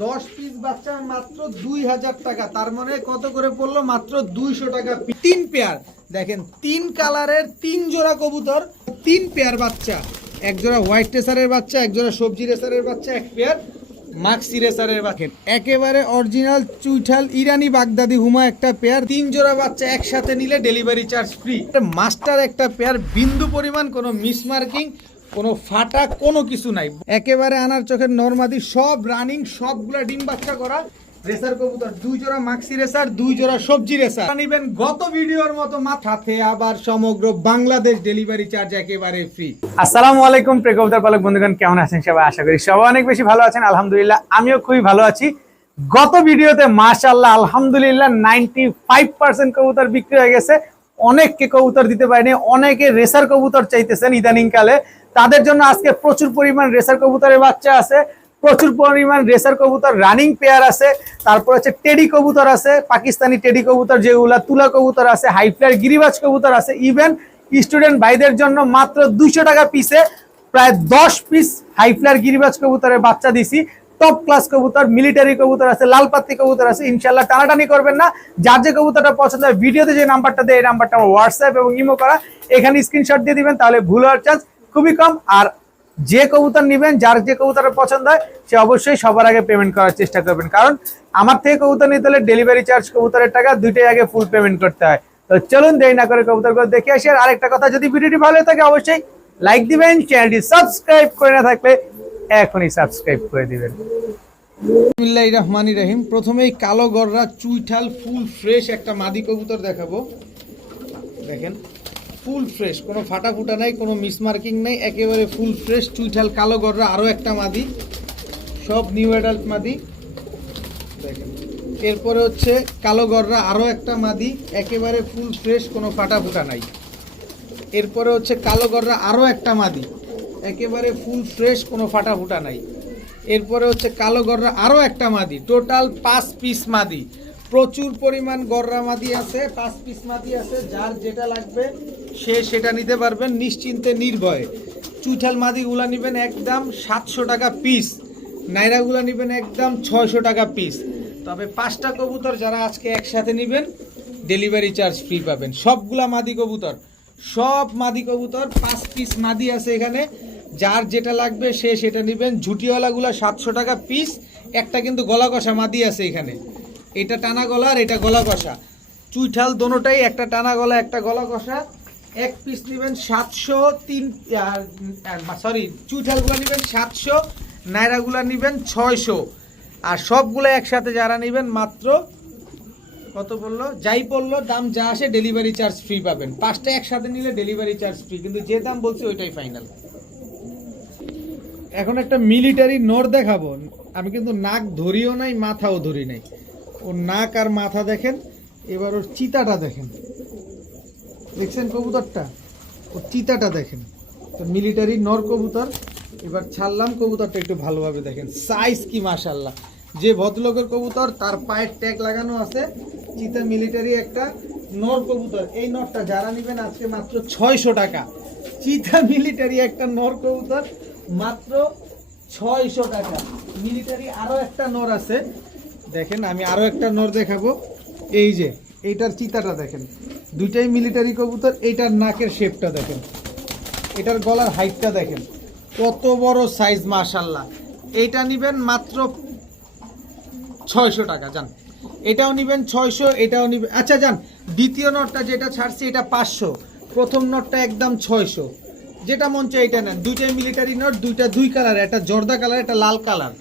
10 piece বাচ্চা মাত্র 2000 টাকা, তার মানে কত করে পড়লো? মাত্র 200 টাকা। 3 পেয়ার দেখেন, 3 কালারের 3 জোড়া কবুতর, 3 পেয়ার বাচ্চা, এক জোড়া হোয়াইট রেসারের বাচ্চা, এক জোড়া সবজি রেসারের বাচ্চা, এক পেয়ার মাক্সি রেসারের বাচ্চা। একেবারে অরিজিনাল চুইঠাল ইরানি বাগদাদি হুমা একটা পেয়ার, 3 জোড়া বাচ্চা একসাথে নিলে ডেলিভারি চার্জ ফ্রি। মাস্টার একটা পেয়ার, বিন্দু পরিমাণ কোনো মিসমার্কিং, কোনো ফাটা কোনো কিছু নাই, একেবারে আনার চোখের নরমাদি, সব রানিং, সবগুলা ডিম বাচ্চা করা রেসার কবুতর। 2 জোড়া মাক্সি রেসার, 2 জোড়া সবজি রেসার নিবেন গত ভিডিওর মতো সাথে আবার সমগ্র বাংলাদেশ ডেলিভারি চার্জ একেবারে ফ্রি। আসসালামু আলাইকুম প্রিয় কবুতর পালক বন্ধুগণ, কেমন আছেন সবাই? আশা করি সবাই অনেক বেশি ভালো আছেন। আলহামদুলিল্লাহ আমিও খুবই ভালো আছি। গত ভিডিওতে মাশাআল্লাহ আলহামদুলিল্লাহ 95% কবুতর বিক্রি হয়ে গেছে। অনেককে কবুতর দিতে পারেনি, অনেকে রেসার কবুতর চাইতেছেন ইদানিং কালে। তাদের জন্য আজকে প্রচুর পরিমাণ রেসার কবুতরের বাচ্চা আছে, প্রচুর পরিমাণ রেসার কবুতর রানিং পেয়ার আছে, তারপর হচ্ছে টেডি কবুতর আছে, পাকিস্তানি টেডি কবুতর যেগুলা, তুলা কবুতর আছে, হাই ফ্লায়ার গিরিবাজ কবুতর আছে। ইভেন স্টুডেন্ট ভাইদের জন্য মাত্র 200 টাকা পিসে প্রায় 10 পিস হাই ফ্লায়ার গিরিবাজ কবুতরের বাচ্চা দিছি। টপ ক্লাস কবুতর, মিলিটারি কবুতর আছে, লালপাত্তি কবুতর আছে। ইনশাল্লাহ টানাটানি করবেন না, যার যে কবুতরটা পছন্দ হয় ভিডিওতে যে নাম্বারটা দেয় এই নাম্বারটা আমার হোয়াটসঅ্যাপ এবং ইমো করা, এখানে স্ক্রিনশট দিয়ে দিবেন, তাহলে ভুল হওয়ার চান্স খুবই কম। আর যে কবুতর নেবেন, যার যে কবুতরের পছন্দ হয় সে অবশ্যই সবার আগে পেমেন্ট করার চেষ্টা করবেন, কারণ আমার থেকে কবুতর নিতে হলে ডেলিভারি চার্জ, কবুতরের টাকা দুইটাই আগে ফুল পেমেন্ট করতে হয়। তো চলুন দেরি না করে কবুতরগুলো দেখে আসি। আর আরেকটা কথা, যদি ভিডিওটি ভালো থাকে অবশ্যই লাইক দিবেন, চ্যানেলটি সাবস্ক্রাইব করে না থাকলে এখনই সাবস্ক্রাইব করে দিবেন। বিসমিল্লাহির রহমানির রহিম। প্রথমেই কালো গররা চুইঠাল ফুল ফ্রেশ একটা মাদি কবুতর দেখাবো। দেখেন ফুল ফ্রেশ, কোনো ফাটা ফুটা নাই, কোনো মিসমার্কিং নাই, একেবারে ফুল ফ্রেশ চুইঠাল কালো গররা। আরও একটা মাদি, সব নিউ অ্যাডাল্ট মাদি। দেখেন এরপরে হচ্ছে কালো গররা, আরও একটা মাদি, একেবারে ফুল ফ্রেশ, কোনো ফাটা ফুটা নাই। এরপরে হচ্ছে কালো গররা, আরও একটা মাদি, একেবারে ফুল ফ্রেশ, কোনো ফাটা ফুটা নাই। এরপরে হচ্ছে কালো গররা, আরও একটা মাদি, টোটাল 5 পিস মাদি। প্রচুর পরিমাণ গররা মাদি আছে, 5 পিস মাদি আছে। যার যেটা লাগবে সে সেটা নিতে পারবেন নিশ্চিন্তে নির্ভয়ে। চুইঠাল মাদিগুলা নেবেন একদম 700 টাকা পিস, নাইরাগুলা নেবেন একদম 600 টাকা পিস। তবে 5টা কবুতর যারা আজকে একসাথে নেবেন ডেলিভারি চার্জ ফ্রি পাবেন। সবগুলা মাদি কবুতর, সব মাদি কবুতর 5 পিস মাদি আছে এখানে। যার যেটা লাগবে সে সেটা নেবেন। ঝুটিওয়ালাগুলা 700 টাকা পিস। একটা কিন্তু গলা কষা মাদি আছে এখানে, এটা টানা গলা আর এটা গলা কষা। চুইঠাল দোনোটাই, একটা টানা গলা একটা গলা কষা। এক পিস নেবেন 703, সরি চুইঠালগুলো নেবেন 700, নাইরাগুলা নেবেন 600। আর সবগুলো একসাথে যারা নেবেন মাত্র কত বললো, যাই পড়লো দাম যা আসে ডেলিভারি চার্জ ফ্রি পাবেন। 5টা একসাথে নিলে ডেলিভারি চার্জ ফ্রি, কিন্তু যে দাম বলছি ওইটাই ফাইনাল। এখন একটা মিলিটারি নর দেখাবো। আমি কিন্তু নাক ধরিও নাই, মাথাও ধরি নাই। ওর নাক আর মাথা দেখেন, এবার ওর চিতাটা দেখেন। দেখছেন কবুতরটা, ওর চিতাটা দেখেন। তো মিলিটারি নর কবুতর এবার ছাড়লাম। কবুতরটা একটু ভালোভাবে দেখেন, সাইজ কি মাশাআল্লাহ। যে ভদ্রলোকের কবুতর তার পায়ের ট্যাগ লাগানো আছে। চিতা মিলিটারি একটা নর কবুতর। এই নরটা যারা নেবেন আজকে মাত্র 600 টাকা। চিতা মিলিটারি একটা নর কবুতর মাত্র 600 টাকা। মিলিটারি আরও একটা নর আছে, দেখেন আমি আরও একটা নর দেখাবো। এই যে এইটার চিতাটা দেখেন, দুইটাই মিলিটারি কবুতর। এইটার নাকের শেপটা দেখেন, এটার গলার হাইটটা দেখেন, কত বড় সাইজ মাশাআল্লাহ। এইটা নেবেন মাত্র 600 টাকা। যান এটাও নেবেন 600, এটাও নেবেন। আচ্ছা যান, দ্বিতীয় নটটা যেটা ছাড়ছি এটা 500, প্রথম নটটা একদম 600। যেটা মন চায় এটা নেন। দুইটাই মিলিটারি নট, দুইটা দুই কালার, একটা জর্দা কালার একটা লাল কালার।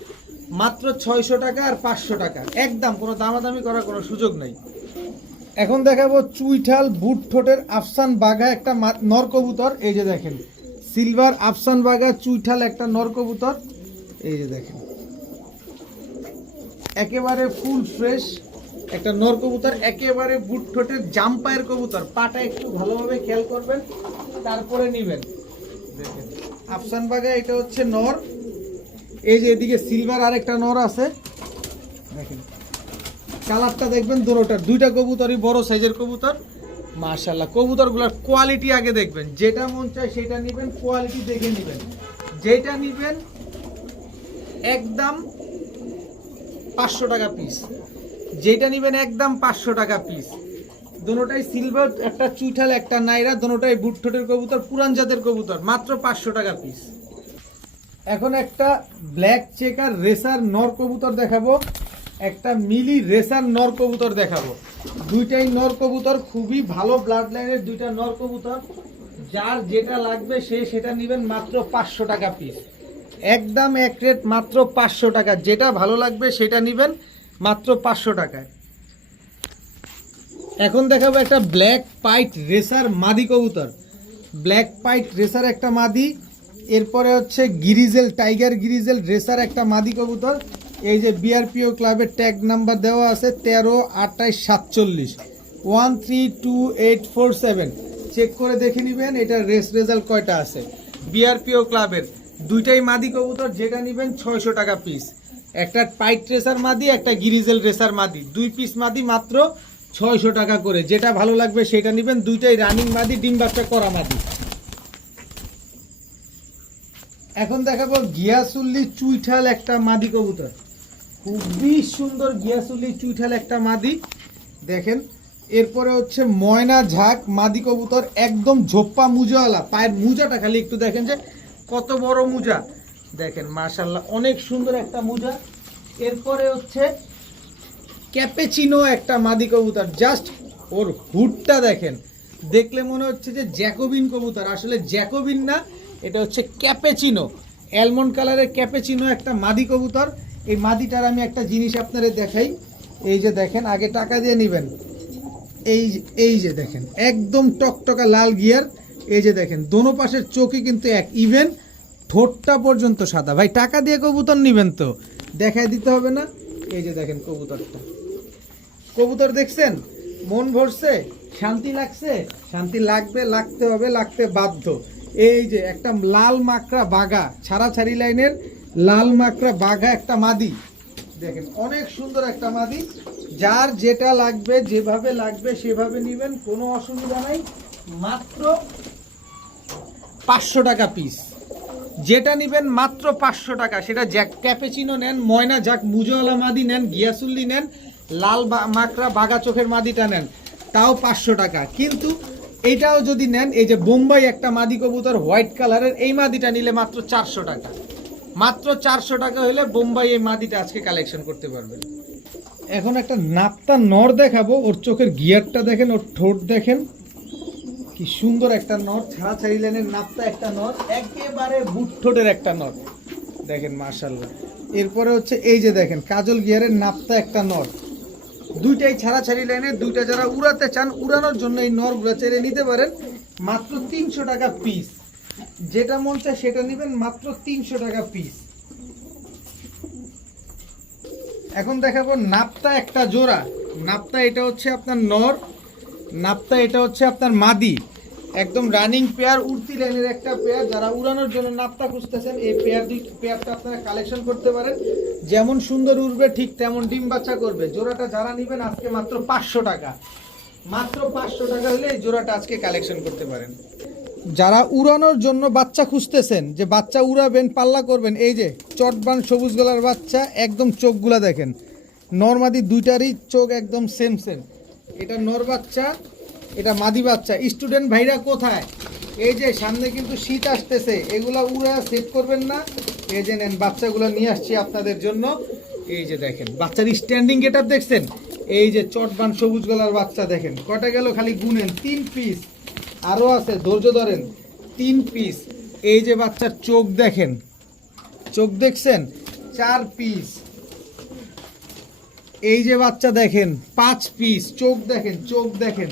মাত্র 600 টাকা আর 500 টাকা একদম, কোনো দামাদামি করার কোনো সুযোগ নেই। এখন দেখাবো চুইঠাল বুট ঠোঁটের আফসান বাঘা একটা নর কবুতর। এই যে দেখেন সিলভার আফসান বাঘা চুইঠাল একটা নর কবুতর। এই যে দেখেন একেবারে ফুল ফ্রেশ একটা নর কবুতর, একেবারে বুট ঠোঁটের জাম্পায়ের কবুতর। পাটা একটু ভালোভাবে খেয়াল করবেন, তারপরে নেবেন। দেখেন আফসান বাঘা, এটা হচ্ছে নর। এই যে এদিকে সিলভার আরেকটা নর আছে, দেখেন কালারটা দেখবেন দুটোটার। দুইটা কবুতরই বড় সাইজের কবুতর মাশাআল্লাহ। কবুতরগুলোর কোয়ালিটি আগে দেখবেন, যেটা মন চায় সেটা নেবেন, কোয়ালিটি দেখে নেবেন। যেটা নেবেন একদম 500 টাকা পিস, যেটা নেবেন একদম 500 টাকা পিস। দুটোটাই সিলভার, একটা চুইঠাল একটা নাইরা, দুটোটাই বুট ঠোঁটের কবুতর, পুরান জাতের কবুতর, মাত্র 500 টাকা পিস। এখন একটা ব্ল্যাক চেকার রেসার নর কবুতর দেখাবো, একটা মিলি রেসার নর কবুতর দেখাবো। দুইটাই নর কবুতর, খুবই ভালো ব্লাড লাইনের দুইটা নর কবুতর। যার যেটা লাগবে সে সেটা নেবেন মাত্র 500 টাকা পিস, একদম এক রেট মাত্র 500 টাকা। যেটা ভালো লাগবে সেটা নেবেন মাত্র 500 টাকায়। এখন দেখাবো একটা ব্ল্যাক পাইট রেসার মাদি কবুতর, ব্ল্যাক পাইট রেসার একটা মাদি। এরপরে হচ্ছে গিরিজেল, টাইগার গিরিজেল রেসার একটা মাদি কবুতর। এই যে বিআরপিও ক্লাবের ট্যাগ নাম্বার দেওয়া আছে 132847 132847, চেক করে দেখে নেবেন এটার রেস রেজাল্ট কয়টা আছে। বিআরপিও ক্লাবের দুইটাই মাদি কবুতর, যেটা নেবেন 600 টাকা পিস। একটা পাইট রেসার মাদি, একটা গিরিজেল রেসার মাদি, 2 পিস মাদি মাত্র 600 টাকা করে। যেটা ভালো লাগবে সেটা নেবেন, দুইটাই রানিং মাদি, ডিম বাচ্চা করা মাদি। এখন দেখাবো গিয়াসুল্লি চুইঠাল একটা মাদি কবুতর, খুবই সুন্দর গিয়াসুল্লি চুইঠাল একটা মাদি দেখেন। এরপরে হচ্ছে ময়না ঝাঁক মাদি কবুতর, একদম ঝোপ্পা মুজাওয়ালা, পায়ের মুজাটা খালি একটু দেখেন যে কত বড় মুজা দেখেন, মাশাআল্লাহ অনেক সুন্দর একটা মুজা। এরপরে হচ্ছে ক্যাপেচিনো একটা মাদি কবুতর, জাস্ট ওর হুডটা দেখেন, দেখলে মনে হচ্ছে যে জ্যাকোবিন কবুতর, আসলে জ্যাকোবিন না, এটা হচ্ছে ক্যাপেচিনো, অ্যালমন্ড কালারের ক্যাপেচিনো একটা মাদি কবুতর। এই মাদিটার আমি একটা জিনিস আপনাদের দেখাই, এই যে দেখেন, আগে টাকা দিয়ে নেবেন, এই যে দেখেন একদম টকটকা লাল গিয়ার, এই যে দেখেন দোনো পাশের চোখই কিন্তু এক, ইভেন ঠোঁটটা পর্যন্ত সাদা। ভাই টাকা দিয়ে কবুতর নেবেন তো দেখায় দিতে হবে না। এই যে দেখেন কবুতরটা, কবুতর দেখছেন, মন ভরছে, শান্তি লাগছে, শান্তি লাগবে, লাগতে হবে, লাগতে বাধ্য। এই যে একটা লাল মাকড়া বাঘা, ছাড়াছাড়ি লাইনের লাল মাকড়া বাঘা একটা মাদি দেখেন, অনেক সুন্দর একটা মাদি। যার যেটা লাগবে, যেভাবে লাগবে সেভাবে নেবেন, কোনো অসুবিধা নাই। মাত্র 500 টাকা পিস, যেটা নেবেন মাত্র 500 টাকা। সেটা জ্যাক ক্যাপেচিনো নেন, ময়না ঝাঁক মুজওয়ালা মাদি নেন, গিয়াসুল্লি নেন, লাল মাকড়া বাঘা চোখের মাদিটা নেন, তাও 500 টাকা। কিন্তু এইটাও যদি নেন, এই যে বোম্বাই একটা মাদি কবুতর হোয়াইট কালারের, এই মাদিটা নিলে মাত্র 400 টাকা, মাত্র 400 টাকা হলে বোম্বাই এই মাদিটা আজকে কালেকশন করতে পারবেন। এখন একটা নাপ্তা নর দেখাবো, ওর চোখের গিয়ারটা দেখেন, ওর ঠোঁট দেখেন, কি সুন্দর একটা নর, ছাড়াছাড়ি লাইনের নাপ্তা একটা নর, একেবারে বুট ঠোঁটের একটা নর দেখেন, মাশাআল্লাহ। এরপরে হচ্ছে এই যে দেখেন কাজল গিয়ারের নাপ্তা একটা নর, দুইটাই ছাড়াছাড়ি লাইনের, দুইটা যারা উড়াতে চান, উড়ানোর জন্য এই নরগুলো চেড়ে নিতে পারেন, মাত্র 300 টাকা পিস। যেটা মন চায় সেটা নেবেন, মাত্র 300 টাকা পিস। এখন দেখাবো নাপ্তা একটা জোড়া, নাপ্তা এটা হচ্ছে আপনার নর, নাপ্তা এটা হচ্ছে আপনার মাদি, একদম রানিং পেয়ার, উড়তি লাইনের একটা পেয়ার। যারা উড়ানোর জন্য নাপ্তা খুঁজতেছেন, এই পেয়ারটা আপনারা কালেকশন করতে পারেন। যেমন সুন্দর উড়বে ঠিক তেমন ডিম বাচ্চা করবে। জোড়াটা যারা নেবেন আজকে মাত্র 500 টাকা, মাত্র 500 টাকা হলে এই জোড়াটা আজকে কালেকশন করতে পারেন। যারা উড়ানোর জন্য বাচ্চা খুঁজতেছেন, যে বাচ্চা উড়াবেন, পাল্লা করবেন, এই যে চটবান সবুজ গলার বাচ্চা, একদম চোখগুলা দেখেন, নরমাদি দুইটারই চোখ একদম সেম সেম। এটা নর বাচ্চা, এটা মাদি বাচ্চা। স্টুডেন্ট ভাইরা কোথায়, এই যে সামনে কিন্তু শীত আসতেছে, এগুলা উড়া সেট করবেন না। এই যে নেন, বাচ্চাগুলো নিয়ে আসছি আপনাদের জন্য। এই যে দেখেন বাচ্চার স্ট্যান্ডিং গেটআপ দেখছেন, এই যে চটবান সবুজ গলার বাচ্চা দেখেন, কটা গেল খালি গুনেন, 3 পিস, আরও আছে, ধৈর্য ধরেন, 3 পিস। এই যে বাচ্চার চোখ দেখেন, চোখ দেখছেন, 4 পিস। এই যে বাচ্চা দেখেন 5 পিস, চোখ দেখেন, চোখ দেখেন।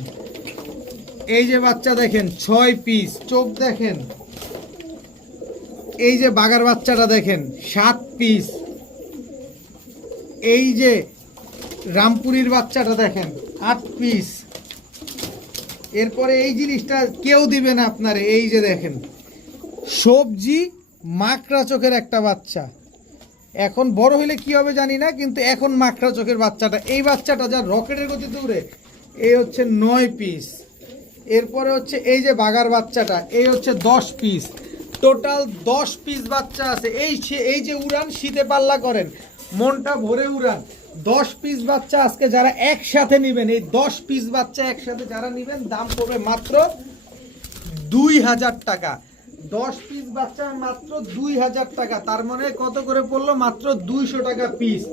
এই যে বাচ্চা দেখেন 6 পিস, চোখ দেখেন। এই যে বাগার বাচ্চাটা দেখেন 7 পিস। এই যে রামপুরীর বাচ্চাটা দেখেন 8 পিস। এরপরে এই জিনিসটা কেউ দিবে না আপনারে, এই যে দেখেন সবজি মাকড়া চোখের একটা বাচ্চা। এখন বড় হলে কি হবে জানি না, কিন্তু এখন মাকড়া চোখের বাচ্চাটা, এই বাচ্চাটা যা রকেটের গতিতে উড়ে, এই হচ্ছে 9 পিস। এরপরে হচ্ছে এই যে বাগার বাচ্চাটা, এই হচ্ছে 10 পিস। টোটাল 10 পিস বাচ্চা আছে। এই যে উড়ান, শীতে পাল্লা করেন, মনটা ভরে উড়ান। 10 পিস বাচ্চা আজকে যারা একসাথে নেবেন, এই 10 পিস বাচ্চা একসাথে যারা নেবেন, দাম পড়বে মাত্র 2000 টাকা। 10 পিস বাচ্চা মাত্র 2000 টাকা। তার মানে কত করে পড়লো? মাত্র 200 টাকা পিস।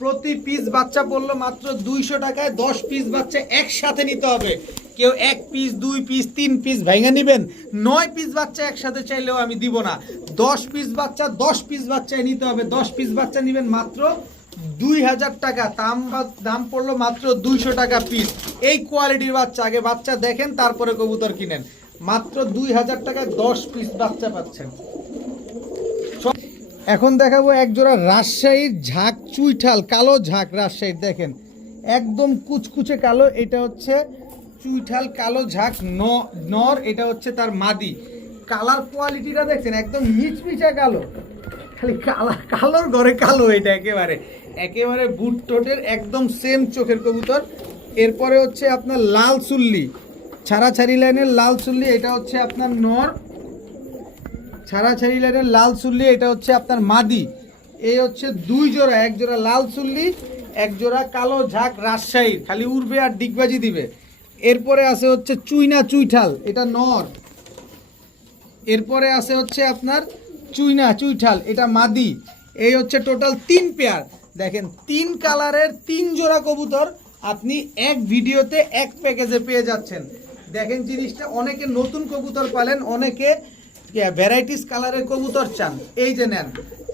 প্রতি পিস বাচ্চা পড়লো মাত্র 200 টাকায়। 10 পিস বাচ্চা একসাথে নিতে হবে। কেউ 1 পিস 2 পিস 3 পিস ভেঙে নেবেন, 9 পিস বাচ্চা একসাথে চাইলেও আমি দিব না। 10 পিস বাচ্চা 10 পিস বাচ্চায় নিতে হবে। 10 পিস বাচ্চা নেবেন মাত্র 2000 টাকা। দাম পড়লো মাত্র 200 টাকা পিস। এই কোয়ালিটির বাচ্চা, আগে বাচ্চা দেখেন তারপরে কবুতর কিনেন। মাত্র 2000 টাকায় 10 পিস বাচ্চা পাচ্ছেন। এখন দেখাবো এক জোড়া রাজশাহীর ঝাঁক চুইঠাল, কালো ঝাঁক রাজশাহীর, দেখেন একদম কুচকুচে কালো। এটা হচ্ছে চুইঠাল কালো ঝাঁক নর, এটা হচ্ছে তার মাদি। কালার কোয়ালিটিটা দেখছেন একদম মিচমিচা কালো, খালি কালোর ঘরে কালো। এটা একেবারে বুট টোটের একদম সেম চোখের কবুতর। এরপরে হচ্ছে আপনার লাল চুল্লি, ছাড়াছাড়ি লাইনের লাল চুল্লি, এটা হচ্ছে আপনার নর। ছাড়াছাড়ি লাইনের লাল চুল্লি, এটা হচ্ছে আপনার মাদি। এই হচ্ছে 2 জোড়া, এক জোড়া লাল চুল্লি, এক জোড়া কালো ঝাঁক রাজশাহীর, খালি উড়বে আর ডিগবাজি দিবে। এরপরে আছে হচ্ছে চুইনা চুইঠাল, এটা নর। এরপরে আছে হচ্ছে আপনার চুইনা চুইঠাল, এটা মাদি। এই হচ্ছে টোটাল 3 পেয়ার। দেখেন 3 কালারের 3 জোড়া কবুতর আপনি এক ভিডিওতে এক প্যাকেজে পেয়ে যাচ্ছেন। দেখেন জিনিসটা, অনেকে নতুন কবুতর পালেন, অনেকে ভ্যারাইটিস কালারের কবুতর চান। এই যে নেন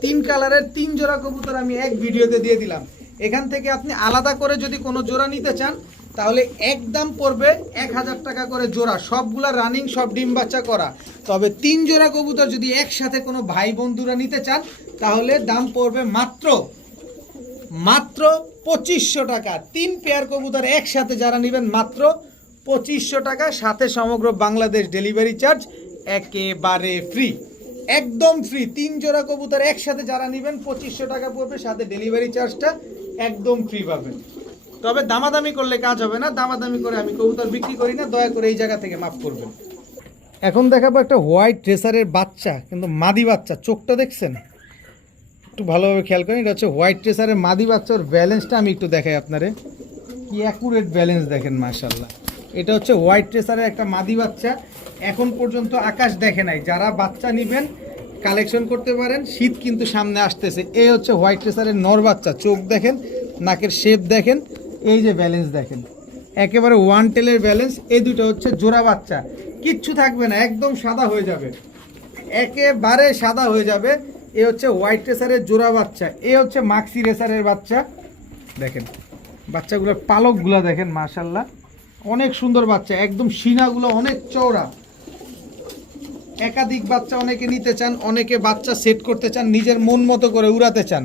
3 কালারের 3 জোড়া কবুতর আমি এক ভিডিওতে দিয়ে দিলাম। এখান থেকে আপনি আলাদা করে যদি কোনো জোড়া নিতে চান তাহলে একদম পড়বে 1000 টাকা করে জোড়া। সবগুলা রানিং, সব ডিম বাচ্চা করা। তবে 3 জোড়া কবুতর যদি একসাথে কোনো ভাই বন্ধুরা নিতে চান তাহলে দাম পড়বে মাত্র 2500 টাকা। 3 পেয়ার কবুতর একসাথে যারা নেবেন মাত্র 2500 টাকা, সাথে সমগ্র বাংলাদেশ ডেলিভারি চার্জ একেবারে ফ্রি, একদম ফ্রি। 3 জোড়া কবুতর একসাথে যারা নেবেন 2500 টাকা পড়বে, সাথে ডেলিভারি চার্জটা একদম ফ্রি পাবেন। তবে দামাদামি করলে কাজ হবে না, দামাদামি করে আমি কবুতর বিক্রি করি না, দয়া করে এই জায়গা থেকে মাফ করবেন। এখন দেখাবো একটা হোয়াইট রেসারের বাচ্চা, কিন্তু মাদি বাচ্চা। চোখটা দেখছেন, একটু ভালোভাবে খেয়াল করেন। এটা হচ্ছে হোয়াইট রেসারের মাদি বাচ্চা। ওর ব্যালেন্সটা আমি একটু দেখাই আপনারে, কি অ্যাকুরেট ব্যালেন্স দেখেন, মাশাআল্লাহ। এটা হচ্ছে হোয়াইট রেসারের একটা মাদি বাচ্চা। এখন পর্যন্ত আকাশ দেখে নাই। যারা বাচ্চা নেবেন কালেকশন করতে পারেন, শীত কিন্তু সামনে আসতেছে। এই হচ্ছে হোয়াইট রেসারের নর বাচ্চা। চোখ দেখেন, নাকের শেপ দেখেন, এই যে ব্যালেন্স দেখেন, একেবারে 1 টেলের ব্যালেন্স। এই দুটো হচ্ছে জোড়া বাচ্চা, কিচ্ছু থাকবে না, একদম সাদা হয়ে যাবে, একেবারে সাদা হয়ে যাবে। এ হচ্ছে হোয়াইট রেসারের জোড়া বাচ্চা। এ হচ্ছে মাক্সি রেসারের বাচ্চা। দেখেন বাচ্চাগুলোর পালকগুলো দেখেন, মাশাআল্লাহ অনেক সুন্দর বাচ্চা, একদম সিনাগুলো অনেক চওড়া। একাধিক বাচ্চা অনেকে নিতে চান, অনেকে বাচ্চা সেট করতে চান, নিজের মন মতো করে উড়াতে চান।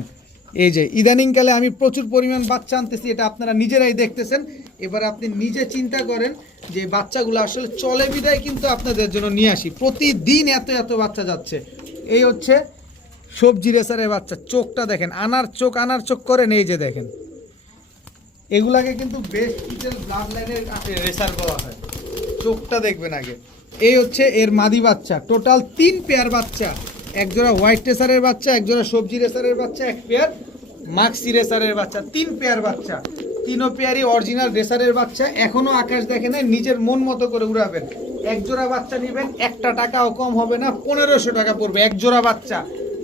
এই যে ইদানিংকালে আমি প্রচুর পরিমাণ বাচ্চা আনতেছি, এটা আপনারা নিজেরাই দেখতেছেন। এবার আপনি নিজে চিন্তা করেন যে বাচ্চাগুলো আসলে চলে বিদায় কিন্তু আপনাদের জন্য নিয়ে আসি। প্রতিদিন এত এত বাচ্চা যাচ্ছে। এই হচ্ছে সবজি রেসারের বাচ্চা। চোখটা দেখেন, আনার চোখ করেন। এই যে দেখেন, এগুলাকে কিন্তু বেস্ট ডিটেল ব্লাড লাইনের রেসার বলা হয়। চোখটা দেখবেন আগে। এই হচ্ছে এর মাদি বাচ্চা। টোটাল 3 পেয়ার বাচ্চা, এক জোড়া হোয়াইট রেসারের বাচ্চা, এক জোড়া সবজি রেসারের বাচ্চা, এক পেয়ার মাক্সি রেসারের বাচ্চা। 3 পেয়ার বাচ্চা, 3 পেয়ারই অরিজিনাল রেসারের বাচ্চা। এখনো আকাশ দেখে নাই, নিজের মন মতো করে উড়াবেন। এক জোড়া বাচ্চা নেবেন, একটা টাকাও কম হবে না, 1500 টাকা পড়বে এক জোড়া বাচ্চা।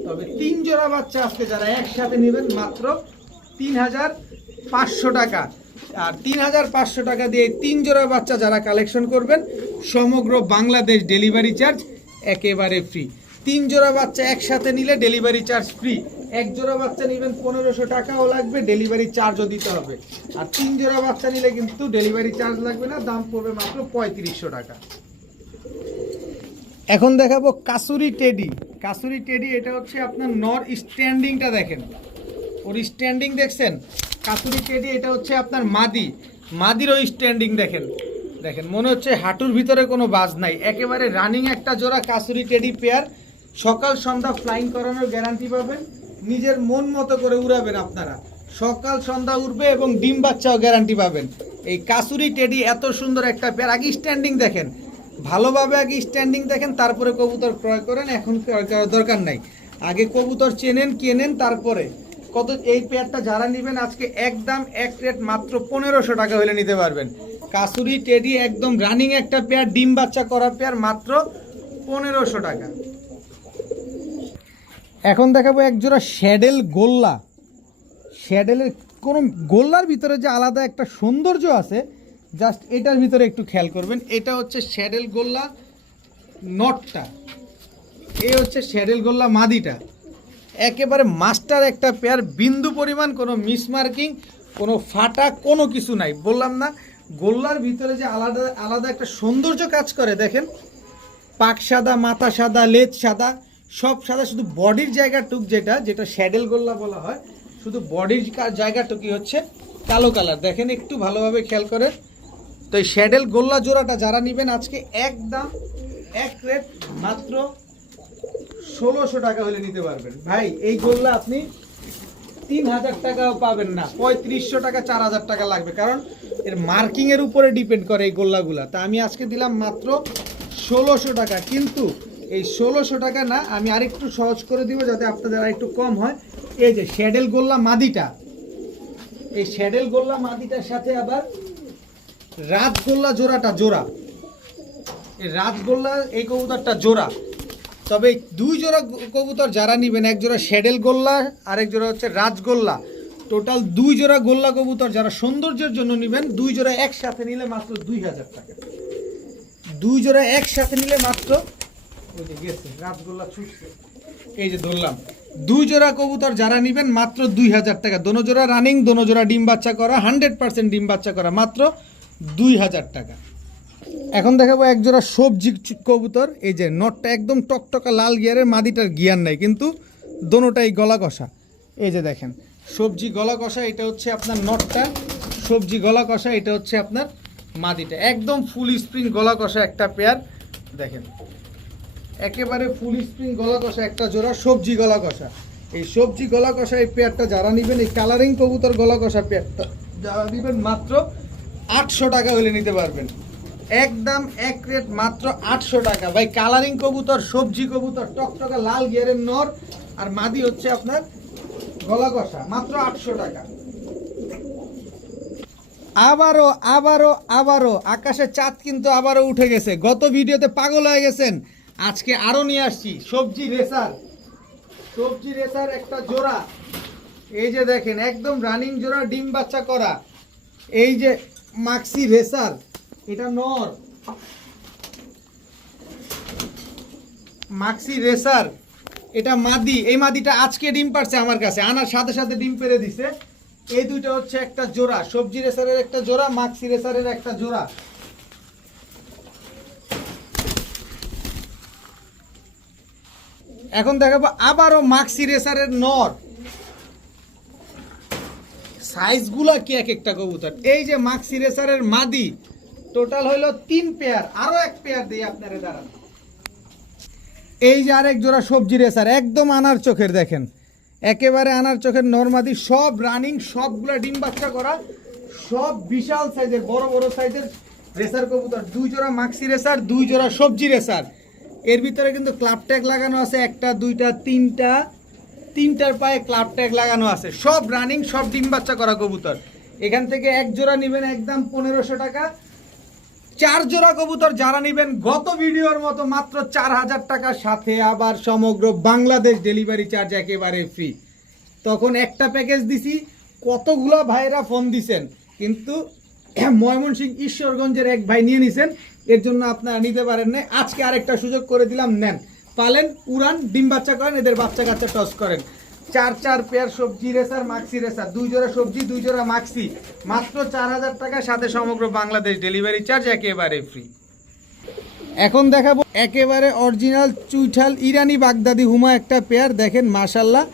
তবে 3 জোড়া বাচ্চা আজকে যারা একসাথে নেবেন মাত্র 3500 টাকা। আর 3500 টাকা দিয়ে 3 জোড়া বাচ্চা যারা কালেকশন করবেন, সমগ্র বাংলাদেশ ডেলিভারি চার্জ একেবারে ফ্রি। 3 জোড়া বাচ্চা একসাথে নিলে ডেলিভারি চার্জ ফ্রি। এক জোড়া বাচ্চা নেবেন 1500 টাকাও লাগবে, ডেলিভারি চার্জও দিতে হবে। আর 3 জোড়া বাচ্চা নিলে কিন্তু ডেলিভারি চার্জ লাগবে না, দাম পড়বে মাত্র 3500 টাকা। এখন দেখাবো কাসুরি টেডি। কাসুরি টেডি, এটা হচ্ছে আপনার নর। স্ট্যান্ডিংটা দেখেন, ওর স্ট্যান্ডিং দেখছেন। কাসুরি টেডি, এটা হচ্ছে আপনার মাদি। মাদিরও স্ট্যান্ডিং দেখেন, দেখেন মনে হচ্ছে হাঁটুর ভিতরে কোনো বাজ নাই। একেবারে রানিং একটা জোড়া কাসুরি টেডি পেয়ার। সকাল সন্ধ্যা ফ্লাইং করানোর গ্যারান্টি পাবেন, নিজের মন মতো করে উড়াবেন আপনারা। সকাল সন্ধ্যা উড়বে এবং ডিম বাচ্চাও গ্যারান্টি পাবেন। এই কাসুরি টেডি এত সুন্দর একটা পেয়ার। আগে স্ট্যান্ডিং দেখেন, ভালোভাবে আগে স্ট্যান্ডিং দেখেন, তারপরে কবুতর ক্রয় করেন। এখন ক্রয় করার দরকার নাই, আগে কবুতর চেনেন কেনেন, তারপরে কত এই পেয়ারটা যারা নেবেন আজকে একদম এক রেট মাত্র 1500 টাকা হলে নিতে পারবেন। কাসুরি টেডি একদম রানিং একটা পেয়ার, ডিম বাচ্চা করা পেয়ার, মাত্র 1500 টাকা। এখন দেখাবো এক জোড়া শ্যাডেল গোল্লা। শ্যাডেলের কোনো গোল্লার ভিতরে যে আলাদা একটা সৌন্দর্য আছে, জাস্ট এটার ভিতরে একটু খেয়াল করবেন। এটা হচ্ছে শ্যাডেল গোল্লা নটটা, এই হচ্ছে শ্যাডেল গোল্লা মাদিটা। একেবারে মাস্টার একটা পেয়ার, বিন্দু পরিমাণ কোনো মিসমার্কিং, কোনো ফাটা, কোনো কিছু নাই। বললাম না, গোল্লার ভিতরে যে আলাদা আলাদা একটা সৌন্দর্য কাজ করে। দেখেন, পাক সাদা, মাথা সাদা, লেজ সাদা, সব সাদা, শুধু বডির জায়গাটুক যেটা যেটা শ্যাডেল গোল্লা বলা হয়, শুধু বডির জায়গাটুকুই হচ্ছে কালো কালার। দেখেন একটু ভালোভাবে খেয়াল করে। তো এই শ্যাডেল গোল্লা জোড়াটা যারা নেবেন আজকে একদম এক রেট মাত্র 1600 টাকা হলে নিতে পারবেন। ভাই এই গোল্লা আপনি 3000 টাকাও পাবেন না, 3500 টাকা 4000 টাকা লাগবে, কারণ এর মার্কিং এর উপরে ডিপেন্ড করে এই গোল্লাগুলা। তা আমি আজকে দিলাম মাত্র 1600 টাকা। কিন্তু এই 1600 টাকা না, আমি আরেকটু সহজ করে দিব যাতে আপনাদের আরেকটু কম হয়। এই যে শ্যাডেল গোল্লা মাদিটা, এই শ্যাডেল গোল্লা মাদিটার সাথে আবার রাজগোল্লা জোড়াটা জোড়া, এই রাজগোল্লা এই কবুতরটা জোড়া। তবে দুই জোড়া কবুতর যারা নেবেন, এক জোড়া শ্যাডেল গোল্লা আর এক জোড়া হচ্ছে রাজগোল্লা, টোটাল দুই জোড়া গোল্লা কবুতর যারা সৌন্দর্যের জন্য নেবেন, দুই জোড়া একসাথে নিলে মাত্র 2000 টাকা। দুই জোড়া একসাথে নিলে মাত্র, ওই যে গেছে রাজগোল্লা ছুটছে, এই যে ধরলাম, দুই জোড়া কবুতর যারা নেবেন মাত্র 2000 টাকা। দোনো জোড়া রানিং, দোনো জোড়া ডিম বাচ্চা করা, 100% ডিম বাচ্চা করা, মাত্র 2000 টাকা। এখন দেখাবো এক জোড়া সবজি কবুতর। এই যে নটটা একদম টকটকা লাল গিয়ারের, মাদিটার গিয়ার নাই, কিন্তু দোনোটাই গলা কষা। এই যে দেখেন সবজি গলা কষা, এটা হচ্ছে আপনার নটটা, সবজি গলা কষা, এটা হচ্ছে আপনার মাদিটা। একদম ফুল স্প্রিং গলা কষা একটা পেয়ার। দেখেন একেবারে ফুল স্প্রিং গলা কষা একটা জোড়া সবজি গলা কষা। এই সবজি গলা কষা এই পেয়ারটা যারা নেবেন, এই কালারিং কবুতর গলা কষা পেয়ারটা যারা নেবেন মাত্র 800 টাকা হলে নিতে পারবেন। একদম এক রেট মাত্র 800 টাকা। ভাই কালারিং কবুতর, সবজি কবুতর, টকটকা লাল গিয়ারের নর, আর মাদি হচ্ছে আপনার গলা কষা, মাত্র 800 টাকা। আবারও আবারও আবারও আকাশে চাঁদ কিন্তু আবারও উঠে গেছে। গত ভিডিওতে পাগল হয়ে গেছেন, আজকে আরো নিয়ে আসছি সবজি রেসার। সবজি রেসার একটা জোড়া, এই যে দেখেন একদম রানিং জোড়া, ডিম বাচ্চা করা। এই যে মাক্সি রেসার, এটা নর, মাক্সি রেসার, এটা মাদি। এই মাদিটা আজকে ডিম পারছে আমার কাছে, আনার সাথে সাথে ডিম পেরে দিছে। এই দুইটা হচ্ছে একটা জোড়া, সবজি রেসারের একটা জোড়া, মাক্সি রেসারের একটা জোড়া। এখন দেখাবো আবারও মাক্সি রেসারের নর। সাইজগুলা কি এক একটা কবুতর। এই যে মাক্সি রেসারের মাদি, টোটাল হইল 3 পেয়ার, আরো এক পেয়ার দিয়ে আপনারা দাঁড়ান। এই যে আরেক জোড়া সবজি রেসার, একদম আনার চোখের, দেখেন একেবারে আনার চোখের নরমাদি, সব রানিং, সবগুলা ডিম বাচ্চা করা, সব বিশাল সাইজের বড় বড় সাইজের রেসার কবুতর। দুই জোড়া মাক্সি রেসার, দুই জোড়া সবজি রেসার। এর ভিতরে কিন্তু ক্লাব ট্যাগ লাগানো আছে, একটা দুইটা তিনটা, তিনটার পায়ে ক্লাব ট্যাগ লাগানো আছে। সব রানিং, সব ডিম বাচ্চা করা কবুতর। এখান থেকে এক জোড়া নেবেন একদম 1500 টাকা। 4 জোড়া কবুতর যারা নেবেন গত ভিডিওর মতো মাত্র 4000 টাকার সাথে আবার সমগ্র বাংলাদেশ ডেলিভারি চার্জ একেবারে ফ্রি। তখন একটা প্যাকেজ দিছি, কতগুলো ভাইরা ফোন দিছেন, কিন্তু ময়মনসিংহ ঈশ্বরগঞ্জের এক ভাই নিয়ে নিছেন, এর জন্য আপনারা নিতে পারেন না। আজকে আরেকটা সুযোগ করে দিলাম, নেন, পালেন, উড়ান, ডিম বাচ্চা করেন, এদের বাচ্চা কাচ্চা টস করেন। 4 পেয়ার সবজি রেসার, মাক্সি রেসার, 2 জোড়া সবজি, 2 জোড়া মাক্সি, মাত্র 4000 টাকা, সাথে সমগ্র বাংলাদেশ ডেলিভারি চার্জ একেবারে ফ্রি। এখন দেখাবো একেবারে অরিজিনাল চুইঠাল ইরানি বাগদাদি হুমা একটা পেয়ার। দেখেন মাশাল্লাহ,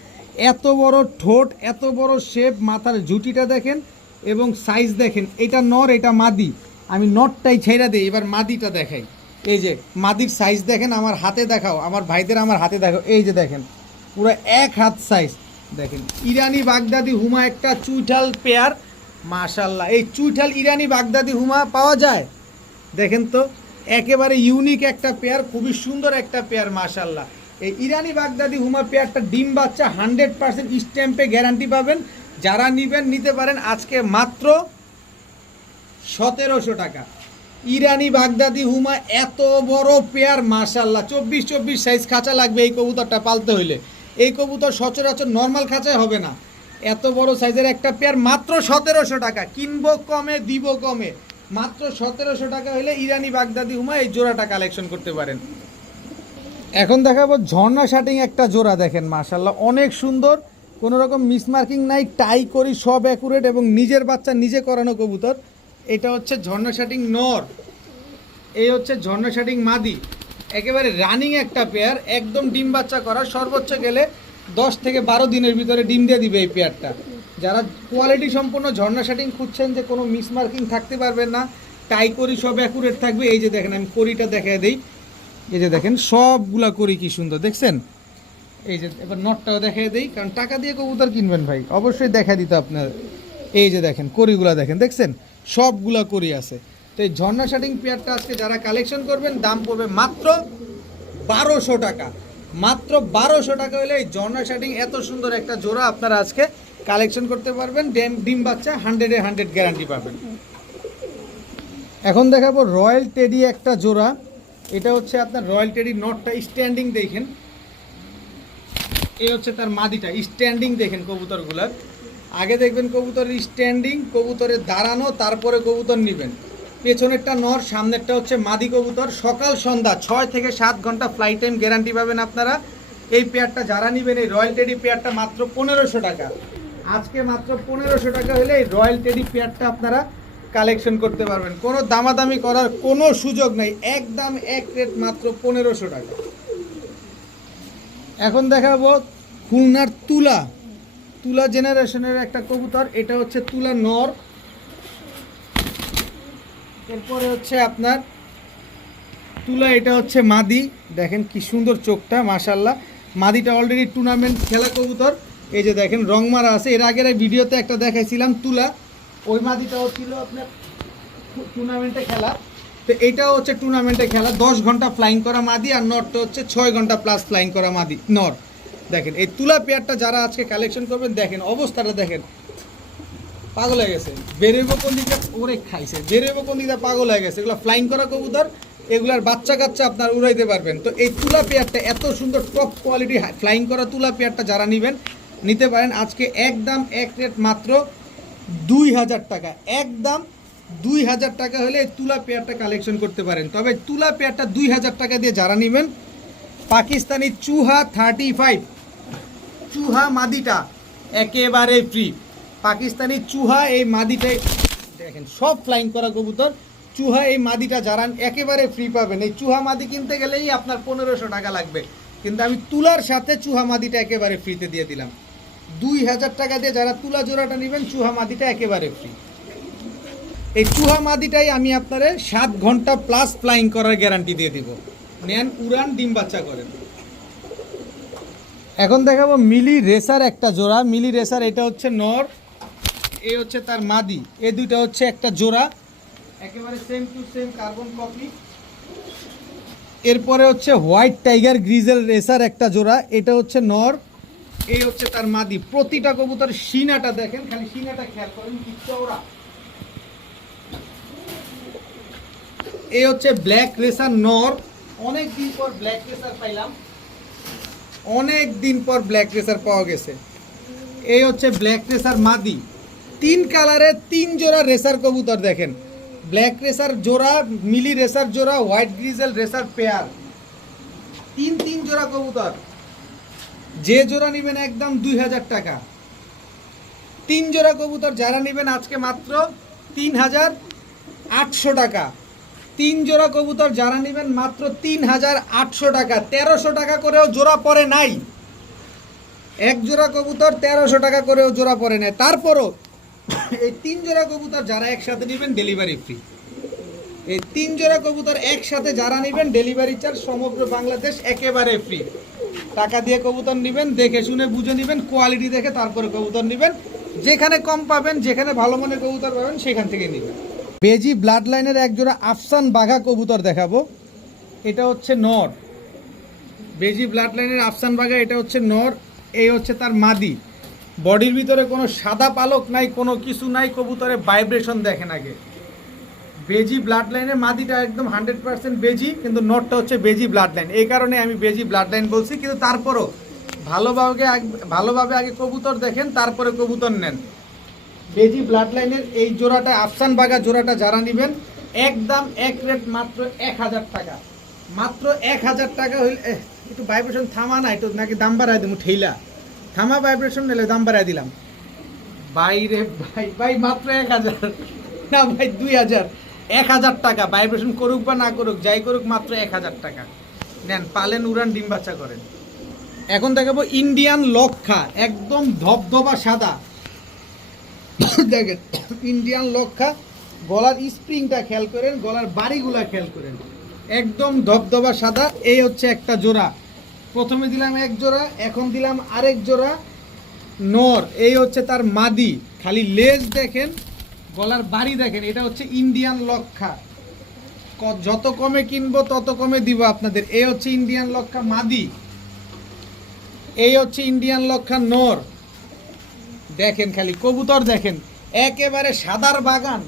এত বড় ঠোঁট, এত বড় শেপ, মাথার ঝুটিটা দেখেন এবং সাইজ দেখেন। এটা নর, এটা মাদি। আমি নরটাই ছেড়ে দিই, এবার মাদিটা দেখাই। এই যে মাদির সাইজ দেখেন, আমার হাতে দেখাও, আমার ভাইদের আমার হাতে দেখাও। এই যে দেখেন পুরো 1 হাত সাইজ। দেখেন ইরানি বাগদাদি হুমা একটা চুইঠাল পেয়ার, মাশাল্লাহ। এই চুইঠাল ইরানি বাগদাদি হুমা পাওয়া যায়, দেখেন তো, একেবারে ইউনিক একটা পেয়ার, খুবই সুন্দর একটা পেয়ার, মাশাল্লাহ। এই ইরানি বাগদাদি হুমা পেয়ারটা ডিম বাচ্চা 100% স্ট্যাম্পে গ্যারান্টি পাবেন। যারা নিবেন নিতে পারেন আজকে মাত্র 1700 টাকা। ইরানি বাগদাদি হুমা এত বড় পেয়ার, মাশাল্লাহ 24 সাইজ খাঁচা লাগবে এই কবুতরটা পালতে হইলে। এই কবুতর সচরাচর নর্মাল খাঁচায় হবে না, এত বড় সাইজের একটা পেয়ার মাত্র 1700 টাকা। কিনবো কমে দিব কমে, মাত্র 1700 টাকা হলে ইরানি বাগদাদি হুমা এই জোড়াটা কালেকশন করতে পারেন। এখন দেখাবো ঝর্ণা শাটিং একটা জোড়া, দেখেন মাশাল্লাহ অনেক সুন্দর, কোনো রকম মিসমার্কিং নাই, টাই করি সব অ্যাকুরেট এবং নিজের বাচ্চা নিজে করানো কবুতর। এটা হচ্ছে ঝর্ণা শাটিং নর, এই হচ্ছে ঝর্ণা শাটিং মাদি, একেবারে রানিং একটা পেয়ার, একদম ডিম বাচ্চা করা, সর্বোচ্চ গেলে 10 থেকে 12 দিনের ভিতরে ডিম দিয়ে দিবে এই পেয়ারটা। যারা কোয়ালিটি সম্পূর্ণ ঝর্ণা শাটিং খুঁজছেন যে কোনো মিসমার্কিং থাকতে পারবেন না, টাই করি সব অ্যাকুরেট থাকবে, এই যে দেখেন আমি করিটা দেখাই দিই, এই যে দেখেন সবগুলা করি কি সুন্দর দেখছেন। এই যে এবার নটটাও দেখাই দিই, কারণ টাকা দিয়ে কবুতর কিনবেন ভাই, অবশ্যই দেখা দিতে আপনার। এই যে দেখেন করিগুলা দেখেন, দেখছেন সবগুলা করি আছে। তো এই ঝর্ণা শাটিং পেয়ারটা আজকে যারা কালেকশন করবেন দাম পড়বে মাত্র 1200 টাকা। মাত্র 1200 টাকা হলে এই ঝর্ণা শাটিং এত সুন্দর একটা জোড়া আপনারা আজকে কালেকশন করতে পারবেন। ডিম বাচ্চা 100-100 গ্যারান্টি পাবেন। এখন দেখাবো রয়্যাল টেডি একটা জোড়া, এটা হচ্ছে আপনার রয়্যাল টেডি নটটা স্ট্যান্ডিং দেখেন, এই হচ্ছে তার মাদিটা স্ট্যান্ডিং দেখেন কবুতরগুলার। আগে দেখবেন কবুতরের স্ট্যান্ডিং, কবুতরের দাঁড়ানো, তারপরে কবুতর নেবেন। পেছনেরটা নর, সামনেরটা হচ্ছে মাদি কবুতর। সকাল সন্ধ্যা 6 থেকে 7 ঘন্টা ফ্লাইট টাইম গ্যারান্টি পাবেন আপনারা। এই পেয়ারটা যারা নেবেন এই রয়্যাল টেডি পেয়ারটা মাত্র 1500 টাকা। আজকে মাত্র 1500 টাকা হলে এই রয়্যাল টেডি পেয়ারটা আপনারা কালেকশন করতে পারবেন। কোনো দামাদামি করার কোনো সুযোগ নেই, একদম এক রেট মাত্র 1500 টাকা। এখন দেখাবো খুলনার তুলা জেনারেশনের একটা কবুতর, এটা হচ্ছে তুলা নর। এরপরে হচ্ছে আপনার তুলা, এটা হচ্ছে মাদি, দেখেন কি সুন্দর চোখটা মাশাল্লাহ। মাদিটা অলরেডি টুর্নামেন্ট খেলা কবুতর, এই যে দেখেন রং মারা আছে। এর আগের ভিডিওতে একটা দেখাইছিলাম তুলা, ওই মাদিটাও ছিল আপনার টুর্নামেন্টে খেলা। তো এইটাও হচ্ছে টুর্নামেন্টে খেলা, 10 ঘন্টা ফ্লাইং করা মাদি, আর নরটা হচ্ছে 6 ঘন্টা প্লাস ফ্লাইং করা মাদি নর। দেখেন এই তুলা পেয়ারটা যারা আজকে কালেকশন করবেন, দেখেন অবস্থাটা দেখেন, পাগল হয়ে গেছে। বেরোবো কোন দিকে ওরে খাইছে, বেরোবো কোন দিকে পাগল হয়ে গেছে। এগুলো ফ্লাইং করা কবুতর, এগুলার বাচ্চা কাচ্চা আপনার উড়াইতে পারবেন। তো এই তুলা পেয়ারটা এত সুন্দর টপ কোয়ালিটি ফ্লাইং করা তুলা পেয়ারটা যারা নেবেন নিতে পারেন আজকে একদম এক রেট মাত্র 2000 টাকা। একদম 2000 টাকা হলে এই তুলা পেয়ারটা কালেকশন করতে পারেন। তবে তুলা পেয়ারটা 2000 টাকা দিয়ে যারা নেবেন, পাকিস্তানি চুহা 35 চুহা মাদিটা একেবারে ফ্রি। পাকিস্তানি চুহা এই মাদিটাই দেখেন সব ফ্লাইং করা কবুতর, চুহা এই মাদিটা যারা একেবারে ফ্রি পাবেন। এই চুহা মাদি কিনতে গেলেই আপনার 1500 টাকা লাগবে, কিন্তু আমি তুলার সাথে চুহা মাদিটা একেবারে ফ্রিতে দিয়ে দিলাম। 2000 টাকা দিয়ে যারা তুলা জোড়াটা নেবেন চুহা মাদিটা একেবারে ফ্রি। এই চুহা মাদিটাই আমি আপনারে 7 ঘন্টা প্লাস ফ্লাইং করার গ্যারান্টি দিয়ে দিব। নেন উড়ান ডিম বাচ্চা করেন। এখন দেখাবো মিলি রেসার একটা জোড়া, মিলি রেসার, এটা হচ্ছে নর, এই হচ্ছে তার মাদি, এই দুইটা হচ্ছে একটা জোড়া, একেবারে same to same carbon copy. এরপরে হচ্ছে হোয়াইট টাইগার গ্রিজেল রেসার একটা জোড়া, এটা হচ্ছে নর, এই হচ্ছে তার মাদি। প্রতিটা কবুতর সিনাটা দেখেন, খালি সিনাটা খেয়াল করেন কি চওড়া। এই হচ্ছে ব্ল্যাক রেসার নর, অনেক দিন পর ব্ল্যাক রেসার পাইলাম, অনেক দিন পর ব্ল্যাক রেসার পাওয়া গেছে। এই হচ্ছে ব্ল্যাক রেসার মাদি, 3 কালারে 3 জোড়া রেসার কবুতর দেখেন, ব্ল্যাক রেসার জোড়া, মিলি রেসার জোড়া, হোয়াইট গ্রিজেল রেসার পেয়ার, 3 জোড়া কবুতর। যে জোড়া নেবেন একদম 2000 টাকা। 3 জোড়া কবুতর যারা নেবেন আজকে মাত্র 3800 টাকা। 3 জোড়া কবুতর যারা নেবেন মাত্র 3800 টাকা। 1300 টাকা করেও জোড়া পড়ে নাই, এক জোড়া কবুতর 1300 টাকা করেও জোড়া পড়ে নাই। তারপরও এই 3 জোড়া কবুতর যারা একসাথে নেবেন ডেলিভারি ফ্রি। এই 3 জোড়া কবুতর একসাথে যারা নেবেন ডেলিভারি চার্জ সমগ্র বাংলাদেশ একেবারে ফ্রি। টাকা দিয়ে কবুতর নেবেন, দেখে শুনে বুঝে নেবেন, কোয়ালিটি দেখে তারপরে কবুতর নেবেন। যেখানে কম পাবেন, যেখানে ভালো মানের কবুতর পাবেন সেখান থেকে নেবেন। বেজি ব্লাড লাইনের এক জোড়া আফসান বাঘা কবুতর দেখাবো, এটা হচ্ছে নর, বেজি ব্লাড লাইনের আফসান বাগা, এটা হচ্ছে নর, এই হচ্ছে তার মাদি। বডির ভিতরে কোনো সাদা পালক নাই, কোনো কিছু নাই, কবুতরের ভাইব্রেশন দেখেন আগে। বেজি ব্লাড লাইনের মাদিটা একদম 100% বেজি, কিন্তু নটটা হচ্ছে বেজি ব্লাড লাইন, এই কারণে আমি বেজি ব্লাড লাইন বলছি। কিন্তু তারপরও ভালোভাবে আগে কবুতর দেখেন, তারপরে কবুতর নেন। বেজি ব্লাড লাইনের এই জোড়াটা আফসান বাগা জোড়াটা যারা নেবেন একদম এক রেট মাত্র 1000 টাকা, মাত্র 1000 টাকা হইলে একটু ভাইব্রেশন থামা না, একটু নাকি দাম বাড়াই দেবো, ঠেইলা থামা ভাইব্রেশন নিলে দাম বাড়াই দিলাম। বাইরে ভাই মাত্র 1000 না ভাই 2000, 1000 টাকা। ভাইব্রেশন করুক বা না করুক, যাই করুক, মাত্র 1000 টাকা নেন, পালেন, উড়ান, ডিম বাচ্চা করেন। এখন দেখাবো ইন্ডিয়ান লক্ষা, একদম ধবধবা সাদা। দেখেন ইন্ডিয়ান লক্ষা, গলার স্প্রিংটা খেয়াল করেন, গলার বাড়িগুলা খেয়াল করেন, একদম ধবধবা সাদা। এই হচ্ছে একটা জোড়া, প্রথমে দিলাম এক জোড়া, এখন দিলাম আরেক জোড়া নর। এই হচ্ছে তার মাদি, খালি লেজ দেখেন, গলার বাড়ি দেখেন। এটা হচ্ছে ইন্ডিয়ান লক্ষা, যত কমে কিনবো তত কমে দিব আপনাদের। এই হচ্ছে ইন্ডিয়ান লক্ষা মাদি, এই হচ্ছে ইন্ডিয়ান লক্ষা নর। দেখেন খালি কবুতর দেখেন, একেবারে সাদার বাগান।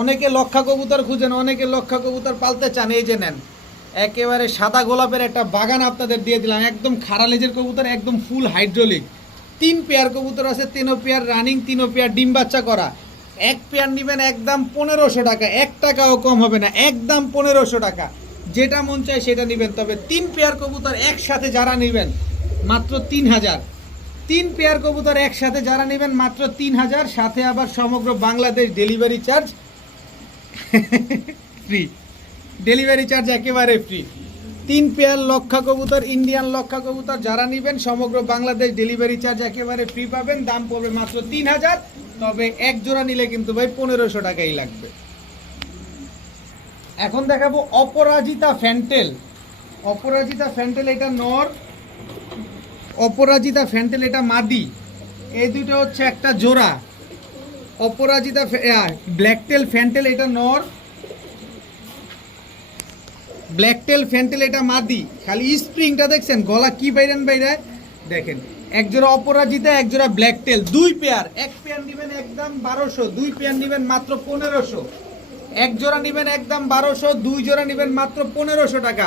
অনেকে লক্ষা কবুতর খুঁজেন, অনেকে লক্ষা কবুতর পালতে চান, এই যে নেন, একেবারে সাদা গোলাপের একটা বাগান আপনাদের দিয়ে দিলাম। একদম খাড়া লেজের কবুতর, একদম ফুল হাইড্রোলিক। 3 পেয়ার কবুতর আছে, 3 পেয়ার রানিং, 3 পেয়ার ডিম বাচ্চা করা। এক পেয়ার নেবেন একদম 1500 টাকা, 1 টাকাও কম হবে না, একদম 1500 টাকা। যেটা মন চায় সেটা নেবেন। তবে 3 পেয়ার কবুতর একসাথে যারা নেবেন মাত্র 3000। 3 পেয়ার কবুতর একসাথে যারা নেবেন মাত্র 3000, সাথে আবার সমগ্র Bangladesh delivery charge free, delivery charge একেবারে ফ্রি। 3 পেয়ার লক্ষা কবুতর, ইন্ডিয়ান লক্ষা কবুতর যারা নেবেন সমগ্র বাংলাদেশ ডেলিভারি চার্জ একেবারে ফ্রি পাবেন। দাম পড়বে মাত্র 3000, তবে এক জোড়া নিলে কিন্তু ভাই 1500 টাকাই লাগবে। এখন দেখাবো অপরাজিতা ফ্যান্টেল। অপরাজিতা ফ্যান্টেল এটা নর, অপরাজিতা ফ্যান্টেল এটা মাদি। এই দুটো হচ্ছে একটা জোড়া। অপরাজিতা ব্ল্যাকটেল ফ্যান্টেল এটা নর, ব্ল্যাকটেল ফ্যান্টেল এটা মাদি। খালি স্প্রিংটা দেখছেন, গলা কি বাইরান বাইরায় দেখেন। এক জোড়া অপরাজিতা, এক জোড়া ব্ল্যাকটেল, 2 পেয়ার। এক পেয়ার নেবেন একদম 1200, 2 পেয়ার নেবেন মাত্র 1500। এক জোড়া নেবেন একদম 1200, 2 জোড়া নেবেন মাত্র 1500 টাকা।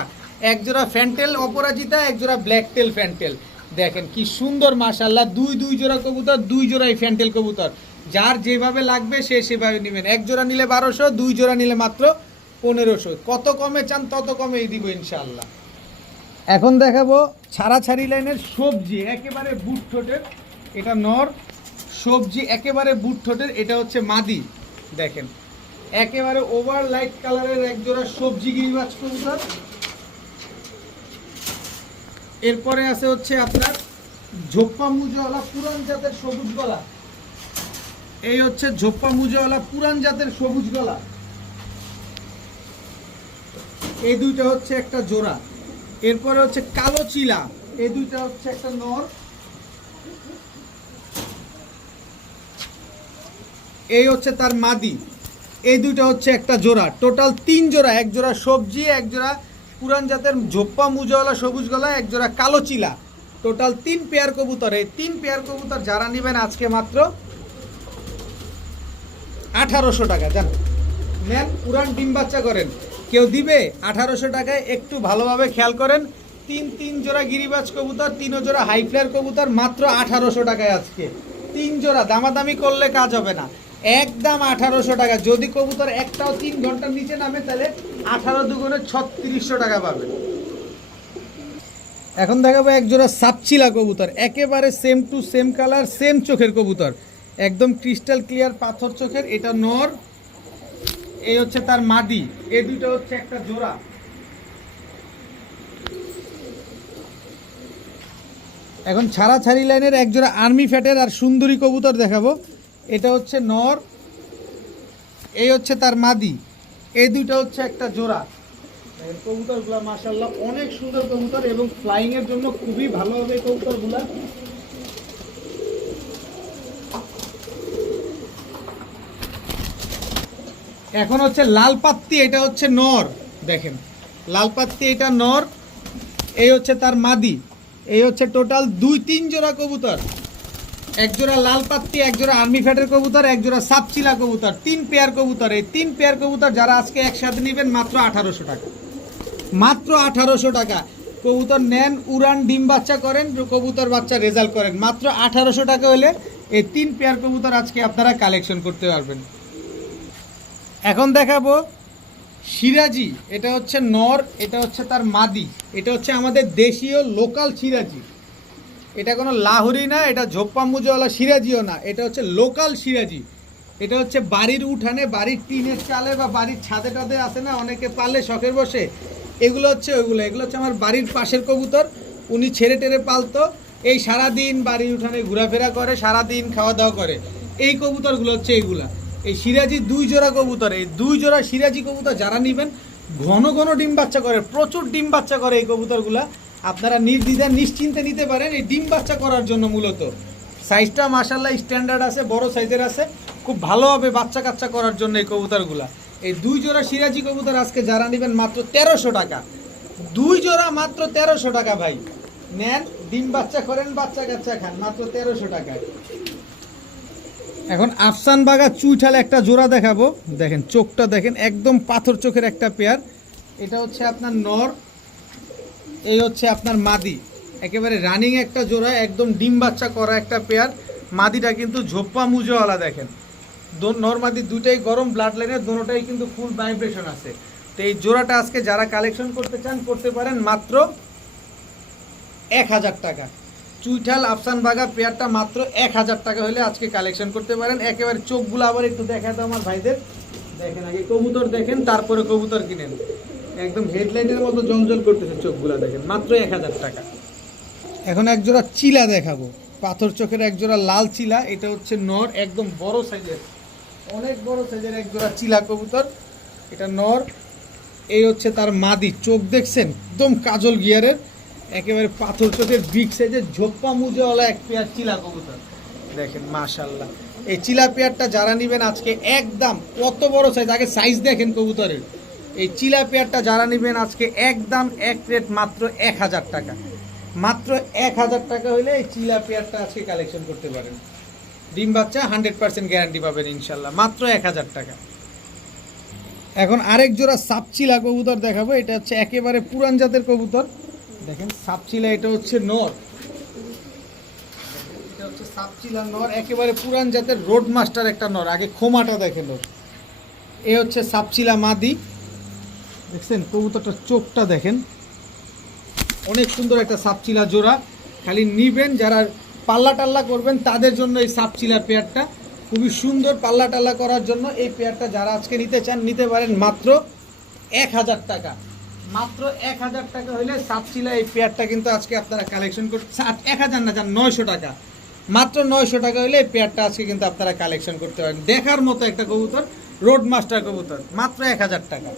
এক জোড়া ফ্যান্টেল অপরাজিতা, এক জোড়া ব্ল্যাকটেল ফ্যান্টেল। দেখেন কি সুন্দর, মাশাআল্লাহ। 2 জোড়া কবুতর, 2 জোড়াই ফ্যান্টেল কবুতর। যার যেভাবে লাগবে সে সেভাবে নেবেন। এক জোড়া নিলে 1200, 2 জোড়া নিলে মাত্র 1500। কত কমে চান তত কমেই দিব ইনশাআল্লাহ। এখন দেখাবো ছাড়াছাড়ি লাইনের সবজি, একেবারে বুট ঠোঁটের, এটা নর। সবজি একেবারে বুট ঠোঁটের, এটা হচ্ছে মাদি। দেখেন একেবারে ওভার লাইট কালারের এক জোড়া সবজি গিরিবাজ কবুতর। এরপরে আছে হচ্ছে আপনার ঝোপ্পা মুজোওয়ালা পুরান জাতের সবুজ গলা। এই হচ্ছে ঝোপ্পা মুজোওয়ালা পুরান জাতের সবুজ গলা। এই দুইটা হচ্ছে একটা জোড়া। এরপরে হচ্ছে কালো চিলা, এই দুইটা হচ্ছে একটা নর। এই হচ্ছে তার মাদি, এই দুইটা হচ্ছে একটা জোড়া। টোটাল 3 জোড়া, এক জোড়া সবজি, এক জোড়া পুরান জাতের ঝোপ্পা মুজোওয়ালা সবুজ গলা, এক জোড়া কালো চিলা। টোটাল 3 পেয়ার কবুতর। এই 3 পেয়ার কবুতর যারা নেবেন আজকে মাত্র 1800 টাকা। জান নেন, পুরান ডিম বাচ্চা করেন, কেউ দিবে 1800 টাকায়। একটু ভালোভাবে খেয়াল করেন, 3 জোড়া গিরিবাজ কবুতর, 3 জোড়া হাই ফ্লায়ার কবুতর, মাত্র 1800 টাকায় আজকে 3 জোড়া। দামাদামি করলে কাজ হবে না, একদম 1800 টাকা। যদি কবুতর একটাও 3 ঘন্টার নিচে নামে তাহলে 18 দুগুণে 3600 টাকা পাবেন। এখন দেখাবো এক জোড়া সাপচিলা কবুতর, একেবারে same to same colour, same চোখের কবুতর, একদম ক্রিস্টাল ক্লিয়ার পাথর চোখের। এটা নর, এই হচ্ছে তার মাদি। এই দুইটা হচ্ছে একটা জোড়া। এখন ছাড়াছাড়ি লাইনের এক জোড়া আর্মি ফ্যাটের আর সুন্দরী কবুতর দেখাবো। এটা হচ্ছে নর, এই হচ্ছে তার মাদি। এই দুইটা হচ্ছে একটা জোড়া। কবুতরগুলো মাশাআল্লাহ অনেক সুন্দর কবুতর এবং ফ্লাইং এর জন্য খুবই ভালো হবে কবুতরগুলা। এখন হচ্ছে লাল পাত্তি, এটা হচ্ছে নর। দেখেন লাল পাত্তি, এটা নর। এই হচ্ছে তার মাদি। এই হচ্ছে টোটাল 2-3 জোড়া কবুতর, এক জোড়া লাল পাত্তি, এক জোড়া আর্মি ফ্যাটের কবুতর, এক জোড়া সাপচিলা কবুতর, 3 পেয়ার কবুতর। এই 3 পেয়ার কবুতর যারা আজকে একসাথে নেবেন মাত্র 1800 টাকা, মাত্র 1800 টাকা। কবুতর নেন, উড়ান, ডিম বাচ্চা করেন, কবুতর বাচ্চা রেজাল্ট করেন, মাত্র 1800 টাকা হলে এই 3 পেয়ার কবুতর আজকে আপনারা কালেকশন করতে পারবেন। এখন দেখাবো সিরাজি। এটা হচ্ছে নর, এটা হচ্ছে তার মাদি। এটা হচ্ছে আমাদের দেশীয় লোকাল সিরাজি। এটা কোনো লাহোরি না, এটা ঝোপ্পা মুজওয়ালা সিরাজিও না, এটা হচ্ছে লোকাল সিরাজি। এটা হচ্ছে বাড়ির উঠানে, বাড়ির টিনের চালে বা বাড়ির ছাদে টাদে আছে না, অনেকে পালে শখের বসে, এগুলো হচ্ছে ওইগুলো। এগুলো হচ্ছে আমার বাড়ির পাশের কবুতর, উনি ছেড়ে টেরে পালতো, এই সারাদিন বাড়ির উঠানে ঘোরাফেরা করে, সারাদিন খাওয়া দাওয়া করে। এই কবুতরগুলো হচ্ছে এইগুলা, এই সিরাজি 2 জোড়া কবুতর। এই 2 জোড়া সিরাজি কবুতর যারা নেবেন, ঘন ঘন ডিম বাচ্চা করে, প্রচুর ডিম বাচ্চা করে এই কবুতরগুলা। আপনারা নির্দ্বিধায় নিশ্চিন্তে নিতে পারেন এই ডিম বাচ্চা করার জন্য। মূলত সাইজটা মাশাআল্লাহ স্ট্যান্ডার্ড আছে, বড় সাইজের আছে, খুব ভালো হবে বাচ্চা কাচ্চা করার জন্য এই কবুতরগুলা। এই 2 জোড়া সিরাজি কবুতর আজকে যারা নেবেন মাত্র 1300 টাকা, 2 জোড়া মাত্র 1300 টাকা। ভাই নেন, ডিম বাচ্চা করেন, বাচ্চা কাচ্চা খান, মাত্র 1300 টাকায়। এখন আফসান বাগা চুইঠাল একটা জোড়া দেখাবো। দেখেন চোখটা দেখেন, একদম পাথর চোখের একটা পেয়ার। এটা হচ্ছে আপনার নর, এই হচ্ছে আপনার মাদি। একেবারে রানিং একটা জোড়া, একদম ডিম বাচ্চা করা একটা পেয়ার। মাদিটা কিন্তু ঝোপ্পা মুজোওয়ালা। দেখেন নর মাদি দুটাই গরম ব্লাড লাইনের, দুটোটাই কিন্তু ফুল ভাইব্রেশন আছে। তো এই জোড়াটা আজকে যারা কালেকশন করতে চান করতে পারেন মাত্র 1000 টাকা। চুইঠাল আফসান বাগা পেয়ারটা মাত্র 1000 টাকা হলে আজকে কালেকশন করতে পারেন। একেবারে চোখগুলো আবার একটু দেখা দাও আমার ভাইদের। দেখেন আগে কবুতর দেখেন, তারপরে কবুতর কিনেন। একদম হেডলাইটের মতো জলজল করতেছে চোখগুলো, দেখেন মাত্র 1000 টাকা। এখন এক জোড়া চিলা দেখাবো, পাথর চোখের এক জোড়া লাল চিলা। এটা হচ্ছে নর, একদম বড় সাইজের, অনেক বড় সাইজের এক জোড়া চিলা কবুতর। এটা নর, এই হচ্ছে তার মাদি। চোখ দেখছেন একদম কাজল গিয়ারের, একেবারে পাথর চোখের বিগ সাইজের ঝোপ্পা মুজেওয়ালা এক পেয়ার চিলা কবুতর। দেখেন মাশাআল্লাহ, এই চিলা পেয়ারটা যারা নেবেন আজকে একদম, কত বড় সাইজ, আগে সাইজ দেখেন কবুতরের। এই চিলা পেয়ারটা যারা নেবেন আজকে একদম এক রেট মাত্র 1000 টাকা, মাত্র 1000 টাকা হলে এই চিলা পেয়ারটা আজকে কালেকশন করতে পারেন। ডিম বাচ্চা 100% গ্যারান্টি পাবেন ইনশাল্লাহ, মাত্র 1000 টাকা। এখন আরেক জোড়া সাপচিলা কবুতর দেখাবো। এটা হচ্ছে একেবারে পুরান জাতের কবুতর। দেখেন সাপচিলা, এটা হচ্ছে নর, এটা হচ্ছে সাপচিলা নর, একেবারে পুরান জাতের রোড মাস্টার একটা নর। আগে খোমাটা দেখেন ওর। এ হচ্ছে সাপচিলা মাদি। দেখছেন কবুতরটার চোখটা দেখেন, অনেক সুন্দর একটা সাপচিলা জোড়া। খালি নিবেন যারা পাল্লা টাল্লা করবেন তাদের জন্য এই সাপচিলা পেয়ারটা খুবই সুন্দর, পাল্লা টাল্লা করার জন্য এই পেয়ারটা যারা আজকে নিতে চান নিতে পারেন মাত্র 1000 টাকা, মাত্র 1000 টাকা হলে সাপচিলা এই পেয়ারটা কিন্তু আজকে আপনারা কালেকশন করতে, 1000 না, যান 900 টাকা, মাত্র 900 টাকা হলে এই পেয়ারটা আজকে কিন্তু আপনারা কালেকশন করতে পারেন। দেখার মতো একটা কবুতর, রোড মাস্টার কবুতর, মাত্র 1000 টাকা।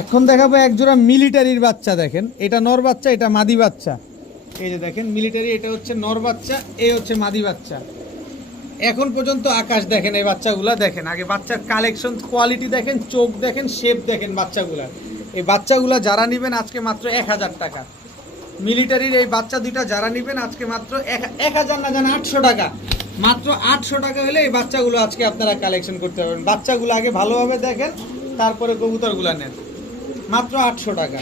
এখন দেখাবো এক জোড়া মিলিটারির বাচ্চা। দেখেন এটা নর বাচ্চা, এটা মাদি বাচ্চা। এই যে দেখেন মিলিটারি, এটা হচ্ছে নর বাচ্চা, এই হচ্ছে মাদি বাচ্চা। এখন পর্যন্ত আকাশ দেখেন এই বাচ্চাগুলা। দেখেন আগে বাচ্চার কালেকশন কোয়ালিটি দেখেন, চোখ দেখেন, শেপ দেখেন বাচ্চাগুলার। এই বাচ্চাগুলা যারা নেবেন আজকে মাত্র 1000 টাকা। মিলিটারির এই বাচ্চা দুইটা যারা নেবেন আজকে মাত্র 1000 না, জান 800 টাকা, মাত্র 800 টাকা হলে এই বাচ্চাগুলো আজকে আপনারা কালেকশন করতে পারবেন। বাচ্চাগুলো আগে ভালোভাবে দেখেন, তারপরে কবুতরগুলা নেন, মাত্র 800 টাকা।